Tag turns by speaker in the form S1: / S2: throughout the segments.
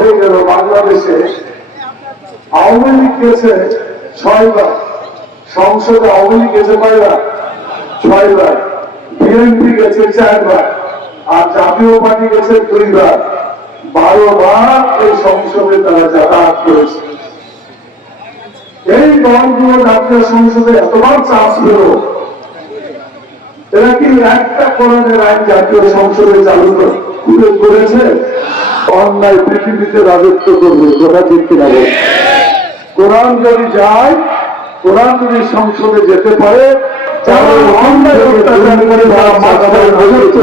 S1: হয়ে গেল বাংলাদেশে। আওয়ামী লীগ গেছে ছয়বার। সংসদে আওয়ামী লীগ গেছে কয়বার? ছয়বার। বিএনপি গেছে চারবার। আর জাতীয় পার্টি গেছে দুইবার। বারো বার এই সংসদে তারা যাতায়াত করেছে। এই দলগুলো জাতীয় সংসদে এতবার চান্স পেল। এরা কি একটা কোরআনের আইন জাতীয় সংসদে চালু করে- করেছে? অন্যায় পৃথিবীতে রাজত্ব করবে কোরআন ঠিক কিনা কোরআন যদি যায় কোরআন যদি সংসদে যেতে পারে অন্যায় অত্যাচার করে তারা মাথায় রাজত্ব।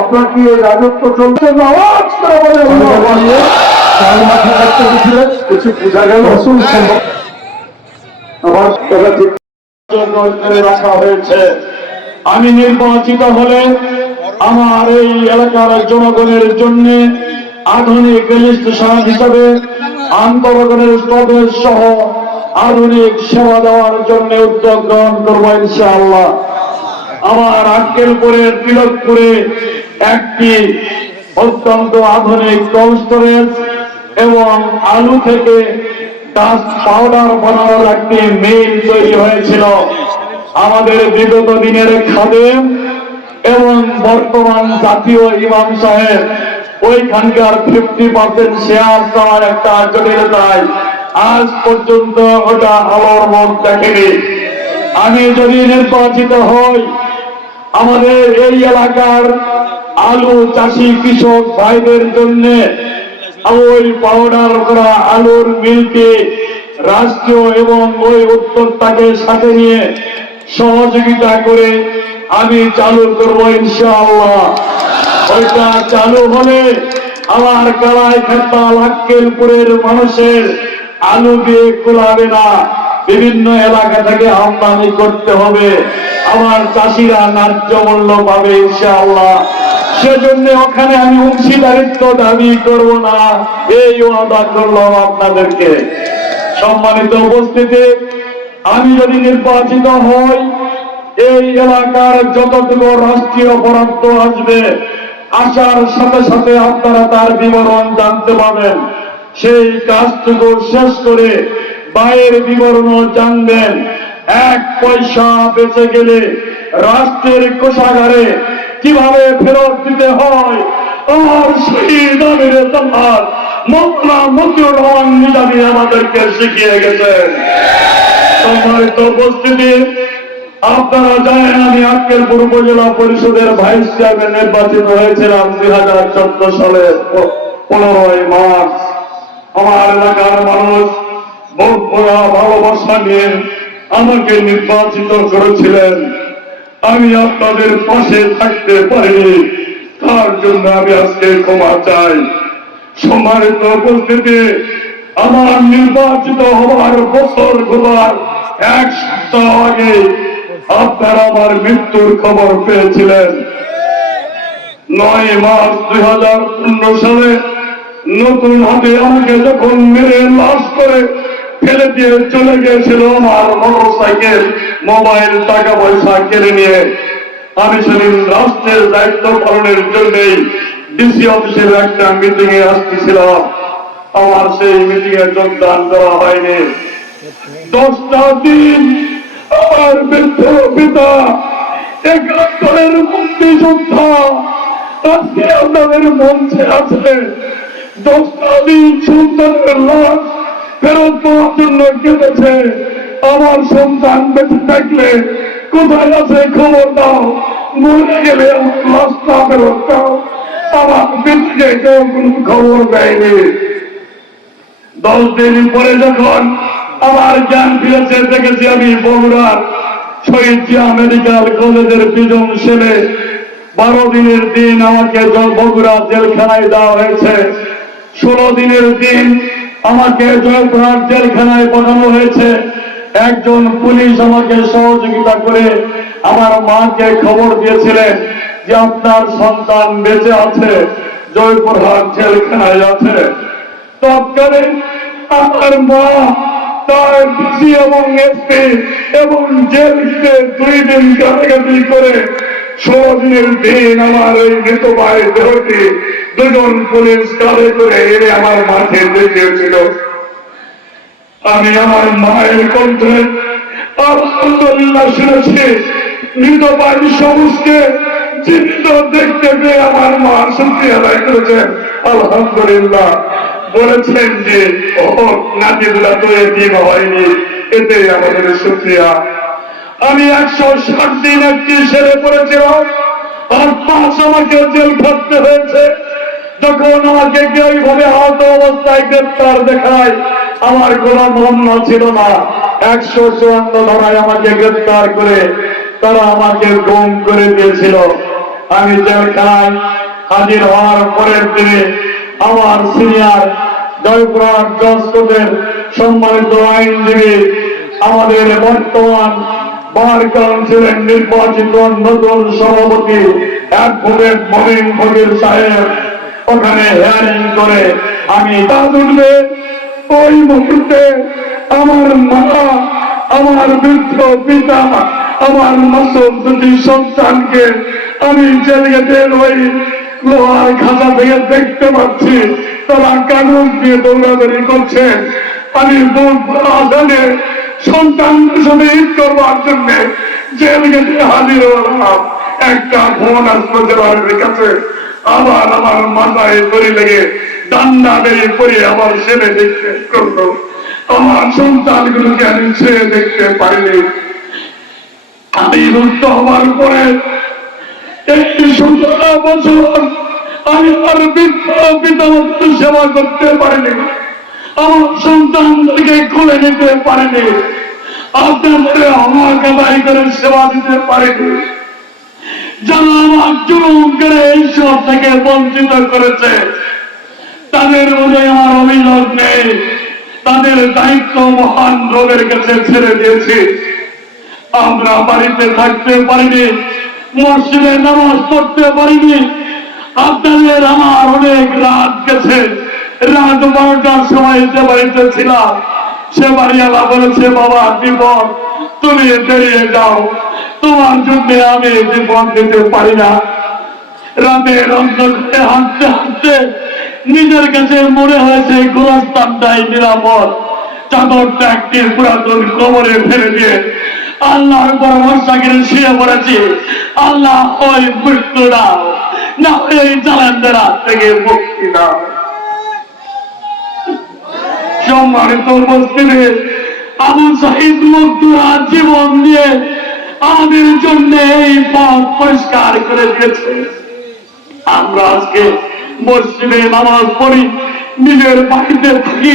S1: আপনার কি এই রাজত্ব চলছে না? কিছু বোঝা গেল? আমার কথা ঠিক
S2: রাখা হয়েছে। আমি নির্বাচিত হলে আমার এই এলাকার জনগণের জন্য আধুনিক রেল স্টেশন হিসাবে আন্তর্গণের স্টপেজ সহ আধুনিক সেবা দেওয়ার জন্য উদ্যোগ গ্রহণ করব ইনশাআল্লাহ। আমার আক্কেলপুরের তিলকপুরে একটি অত্যন্ত আধুনিক কোল্ড স্টোরেজ এবং আলু থেকে ডাস্ট পাউডার বানানোর একটি মিল তৈরি হয়েছিল। আমাদের বিগত দিনের এবং বর্তমান জাতীয় ইমাম সাহেব, ওইখানকার ফিফটি পার্সেন্ট শেয়ার দেওয়ার একটা জটিলতায় আজ পর্যন্ত ওটা আলোর মুখ দেখেনি। আমি যদি নির্বাচিত হই, আমাদের এই এলাকার আলু চাষি কৃষক ভাইদের জন্য ওই পাউডার করা আলুর মিলকে রাষ্ট্রীয় এবং ওই উত্তরটাকে সাথে নিয়ে সহযোগিতা করে আমি চালু করব ইনশাআল্লাহ। ওইটা চালু হলে আমার কালাই খেতা লাক্কেলপুরের মানুষের আলু দিয়ে কোলাবে না। বিভিন্ন এলাকা থেকে আমদানি করতে হবে। আমার চাষিরা ন্যায্য মূল্য পাবে ইনশাআল্লাহ। সেজন্য ওখানে আমি অংশীদারিত্ব দাবি করব না। এই ওয়াদা করলাম আপনাদেরকে। সম্মানিত উপস্থিতি, আমি যদি নির্বাচিত হই এই এলাকার যতটুকু রাষ্ট্রীয় বরাদ্দ আসবে, আসার সাথে সাথে আপনারা তার বিবরণ জানতে পাবেন সেই কাজটুকু শেষ করে বাইরের বিবরণ জানবেন। এক পয়সা বেঁচে গেলে রাষ্ট্রের কোষাগারে কীভাবে ফেরত দিতে হয়? আর শহীদ আমির তোমার মৌলানা মতিউর রহমান নিজামী আমাদেরকে শিখিয়ে গেছেন। সম্মানিত উপস্থিতি আপনারা জানেন আমি আক্কেলপুর উপজেলা পরিষদের ভাইস চেয়ারম্যান নির্বাচিত হয়েছিলাম দুই হাজার চোদ্দ সালে পনেরোই মার্চ। আমার এলাকার মানুষ বড় ভালোবাসা নিয়ে আমাকে নির্বাচিত করেছিলেন। আমি আপনাদের পাশে থাকতে পারিনি। তার জন্য আমি আজকে ক্ষমা চাই। সম্মানিত উপস্থিতি, আমার নির্বাচিত হওয়ার বছর ঘোরার এক সপ্তাহ আগে আপনারা আমার মৃত্যুর খবর পেয়েছিলেন। নয় মার্চ দুই হাজার পনেরো সালে নতুন হাতে আমাকে যখন মেরে লাশ করে ফেলে দিয়ে চলে গিয়েছিল আমার মোটর সাইকেল মোবাইল টাকা পয়সা কেড়ে নিয়ে। আমি সেদিন রাষ্ট্রের দায়িত্ব পালনের জন্যই ডিসি অফিসের একটা মিটিং এ আসতেছিলাম। আমার সেই মিটিং এ যোগদান করা হয়নি। দশটা দিন আমার বৃদ্ধ পিতা একাত্তরের মুক্তিযোদ্ধা, আজকে আপনাদের মঞ্চে আছে দশটা দিন সন্তানের লাশ ফেরত পাওয়ার জন্য কেঁদেছে। আমার সন্তান বেঁচে থাকলে কোথায় আছে খবর দাও? মরে গেলে আমার লাশটা ফেরত দাও। আমার পিতাকে কেউ কোনো খবর দেয়নি। দশ দিন পরে যখন আমার জ্ঞান ফিরেছে, দেখেছি আমি বগুড়ার শহীদ জিয়া মেডিকেল কলেজের দুজন ছেলে। বারো দিনের দিন আমাকে বগুড়া জেলখানায় দেওয়া হয়েছে। ষোলো দিনের দিন আমাকে জয়পুরহাট জেলখানায় পাঠানো হয়েছে। একজন পুলিশ আমাকে সহযোগিতা করে আমার মাকে খবর দিয়েছিলেন যে আপনার সন্তান বেঁচে আছে, জয়পুরহাট জেলখানায় আছে। তৎকালীন আমার মা ডিসি এবং এবং দুই দিন গালাগালি করে দিন আমার ওই মৃত ভাইয়ের দেহটি দুজন পুলিশ করে এনে আমার মাঠে দেখিয়েছিল। আমি আমার মায়ের কণ্ঠে আলহামদুলিল্লাহ শুনেছি, মৃত সবুজকে দেখতে পেয়ে আমার মা সত্যি আদায় করেছেন। আলহামদুলিল্লাহ। বলেছেন যে ও নাতিদুলা তো এদিন হয়নি এতে আমাদের সুক্রিয়া। আমি একশো ষাট দিন একটি সেরে পড়েছিলাম, আর পাঁচ আমাকে জেল খাটতে হয়েছে। যখন আমাকে কেউ এইভাবে আহত অবস্থায় গ্রেপ্তার দেখায়, আমার কোন মন ছিল না। একশো চুয়ান্ন ধারায় আমাকে গ্রেপ্তার করে তারা আমাকে গুম করে দিয়েছিল। আমি জেলখানায় হাজির হওয়ার পরের দিনে আমার সিনিয়র জয়পুরহাট জজ সম্মানিত আইনজীবী, আমাদের বর্তমান বার কাউন্সিলের নির্বাচিত নতুন সভাপতি অ্যাডভোকেট মমিন ফকির সাহেব। ওখানে হেয়ারিং করে আমি তা উঠবে ওই মুহূর্তে আমার মাতা, আমার বৃদ্ধ পিতা, আমার মাসুম দুটি সন্তানকে আমি জেলগেটের ওই লোহার খাঁচা থেকে দেখতে পাচ্ছি, তারা কাগজ দিয়ে দৌড়াদৌড়ি করছে। আমি আসানে সন্তানদের সাথে ঈদ করবার জন্য জেল গেটে হাজির হলাম। একটা ফোন আসলো জেলারের কাছে। আবার আমার মাথায় ধরে লেগে ডান্ডা বেরিয়ে পড়ে আমার ছেলে দেখতে করল। আমার সন্তানগুলোকে আমি ছেড়ে দেখতে পারিনি। আমি মুক্ত হওয়ার পরে একটি বছর আমি আর সেবা করতে পারিনি। আমার খুলে নিতে পারিনি। আপনাদের আমার কাদাই করে সেবা দিতে পারিনি। যারা আমার থেকে বঞ্চিত করেছে, তাদের মধ্যে আমার অভিযোগ নেই। তাদের দায়িত্ব মহান রোগের কাছে ছেড়ে দিয়েছি। আমরা বাড়িতে থাকতে পারিনি। মসজিদে নামাজ পড়তে পারিনি। আপনাদের আমার অনেক রাত গেছে। রাত বারোটার সময় যে বাড়িতে ছিলাম, সে বাড়িওয়ালা বলেছে, বাবা, বিপদ, তুমি বেরিয়ে যাও। তোমার জন্য আমি জীবন দিতে পারি না। রাতের অন্ধকারে হাঁটতে হাঁটতে নিজের কাছে মনে হয়েছে গোরস্থানটাই নিরাপদ। পুরাতন কবরে ফেলে দিয়ে আল্লাহর শুয়ে পড়েছি। আল্লাহ, ওই মৃত্যু দাও। না ওই হাত থেকে মুক্তি দাও। সম্মানিত উপস্থিতি, আবু মুক্তুরা জীবন দিয়ে আমাদের জন্য এই পথ পরিষ্কার করে দিয়েছে। আমরা আজকে মসজিদে নামাজ পড়ি। নিজের বাড়িতে থাকি,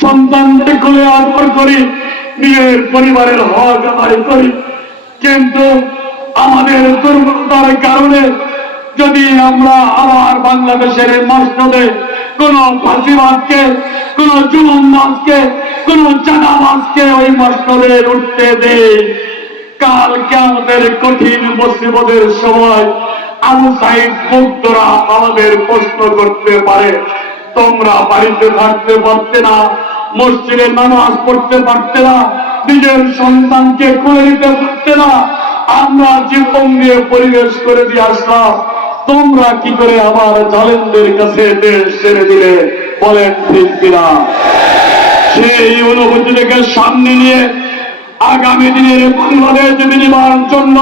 S2: সন্তানদের কোলে আদর করি, নিজের পরিবারের হক আদায় করি। কিন্তু আমাদের দুর্বলতার কারণে যদি আমরা আবার বাংলাদেশের মসজিদে কোন ফাঁসিবাদকে কোন জুলুমবাজকে, কোন চাঁদাবাজকে ওই মসজিদে উঠতে দেই কালকে আমাদের কঠিন মুসিবতের সময় আবু আমাদের প্রশ্ন করতে পারে তোমরা বাড়িতে থাকতে পারতে না, মসজিদে নামাজ পড়তে পারতে না, নিজের সন্তানকে করে দিতে পারতে না। আমরা জীবন দিয়ে পরিবেশ করে দিয়ে আসলাম। তোমরা কি করে আমার জালেনদের কাছে দেশ ছেড়ে দিলে, বলেন ঠিক কিনা? সেই অনুভূতিটাকে সামনে নিয়ে আগামী দিনের বাংলাদেশ বিনিময়ের জন্য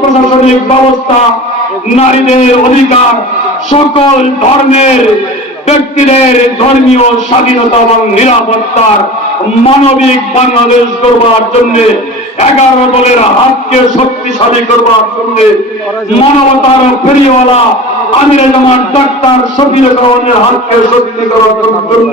S2: প্রশাসনিক ব্যবস্থা, নারীদের অধিকার, সকল ধর্মের ব্যক্তিদের ধর্মীয় স্বাধীনতা এবং নিরাপত্তার মানবিক বাংলাদেশ করবার জন্য, এগারো দলের হাতকে শক্তিশালী করবার জন্য মানবতার ফেরিওয়ালা আমিরে জামান ডাক্তার শফির হাতকে শক্তি করার জন্য